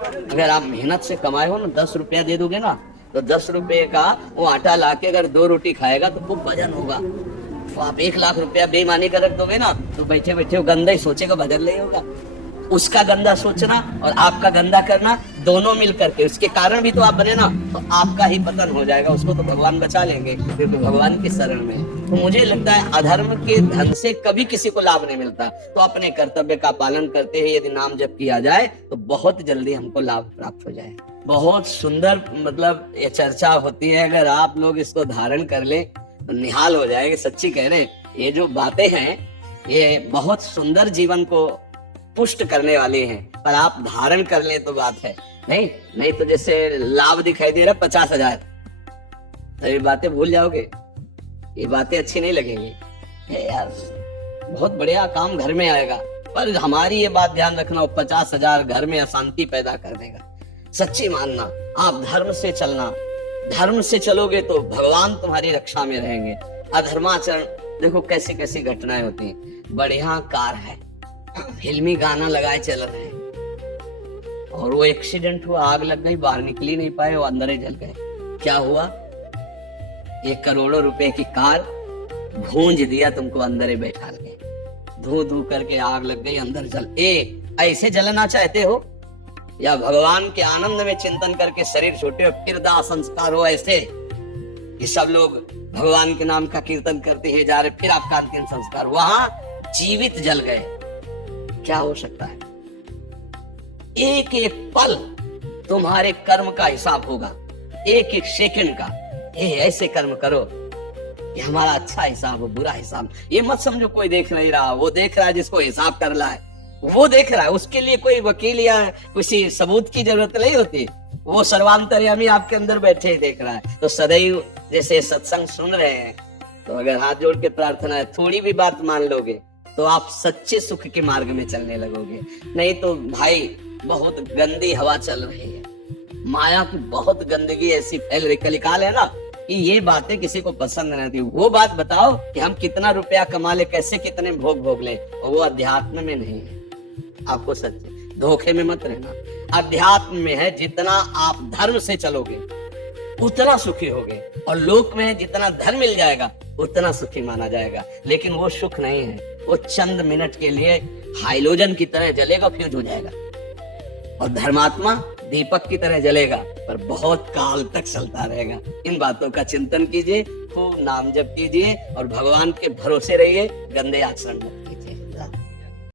अगर आप मेहनत से कमाए हो ना, 10 रुपया दे दोगे ना, तो 10 रुपए का वो आटा लाके अगर 2 रोटी खाएगा तो खूब वजन होगा। तो आप 1 लाख रुपया बेईमानी कर रख दोगे ना, तो बैठे बैठे वो गंदा ही सोचेगा, वजन नहीं होगा। उसका गंदा सोचना और आपका गंदा करना दोनों मिल करके, उसके कारण भी तो आप बने ना, तो आपका ही पतन हो जाएगा। उसको तो भगवान बचा लेंगे, फिर तो भगवान की शरण में। तो मुझे लगता है अधर्म के धन से कभी किसी को लाभ नहीं मिलता। तो अपने कर्तव्य का पालन करते हुए यदि नाम जप किया जाए तो बहुत जल्दी हमको लाभ प्राप्त हो जाए। बहुत सुंदर मतलब ये चर्चा होती है, अगर आप लोग इसको धारण कर ले तो निहाल हो जाएगा। सच्ची कह रहे, ये जो बातें हैं ये बहुत सुंदर जीवन को पुष्ट करने वाली हैं, पर आप धारण कर ले तो बात है। नहीं तो जैसे लाभ दिखाई दे रहा 50,000, तो ये बातें भूल जाओगे, ये बातें अच्छी नहीं लगेंगी। यार बहुत बढ़िया काम घर में आएगा, पर हमारी ये बात ध्यान रखना, 50,000 घर में अशांति पैदा कर देगा। सच्ची मानना, आप धर्म से चलना, धर्म से चलोगे तो भगवान तुम्हारी रक्षा में रहेंगे। अधर्माचरण, देखो कैसी कैसी घटनाएं होती हैं। बढ़िया कार है, फिल्मी गाना लगाए चल रहे हैं, और वो एक्सीडेंट हुआ, आग लग गई, बाहर निकल ही नहीं पाए, वो अंदर ही जल गए। क्या हुआ? 1 करोड़ों रुपए की कार भूंज दिया तुमको, अंदर ही बैठा के, धू धू करके आग लग गई, अंदर जल। ऐसे जलना चाहते हो या भगवान के आनंद में चिंतन करके शरीर छोटे और फिर दाह संस्कार हो? ऐसे ये सब लोग भगवान के नाम का कीर्तन करते हैं जा रहे, फिर आपका अंतिम संस्कार, वहां जीवित जल गए। क्या हो सकता है? एक एक पल तुम्हारे कर्म का हिसाब होगा, एक एक सेकंड का। ऐसे कर्म करो कि हमारा अच्छा हिसाब हो, बुरा हिसाब। ये मत समझो कोई देख नहीं रहा, वो देख रहा है जिसको हिसाब करना है, वो देख रहा है। उसके लिए कोई वकील या किसी सबूत की जरूरत नहीं होती, वो सर्वांतर्यामी आपके अंदर बैठे ही देख रहा है। तो सदैव जैसे सत्संग सुन रहे हैं, तो अगर हाथ जोड़ के प्रार्थना है, थोड़ी भी बात मान लोगे तो आप सच्चे सुख के मार्ग में चलने लगोगे। नहीं तो भाई बहुत गंदी हवा चल रही है, माया की बहुत गंदगी ऐसी फैल रही, कलिकाल है ना, कि ये बातें किसी को पसंद नहीं आती। वो बात बताओ कि हम कितना रुपया कमा ले, कैसे कितने भोग भोग ले, वो अध्यात्म में नहीं है। आपको सच्चे धोखे में मत रहना। अध्यात्म में है, जितना आप धर्म से चलोगे उतना सुखी होगे, और लोक में जितना धन मिल जाएगा उतना सुखी माना जाएगा। लेकिन वो सुख नहीं है, वो चंद मिनट के लिए हाइलोजन की तरह जलेगा, फ्यूज हो जाएगा। और धर्मात्मा दीपक की तरह जलेगा, पर बहुत काल तक चलता रहेगा। इन बातों का चिंतन कीजिए, खूब नाम जप कीजिए और भगवान के भरोसे रहिए, गंदे आचरण में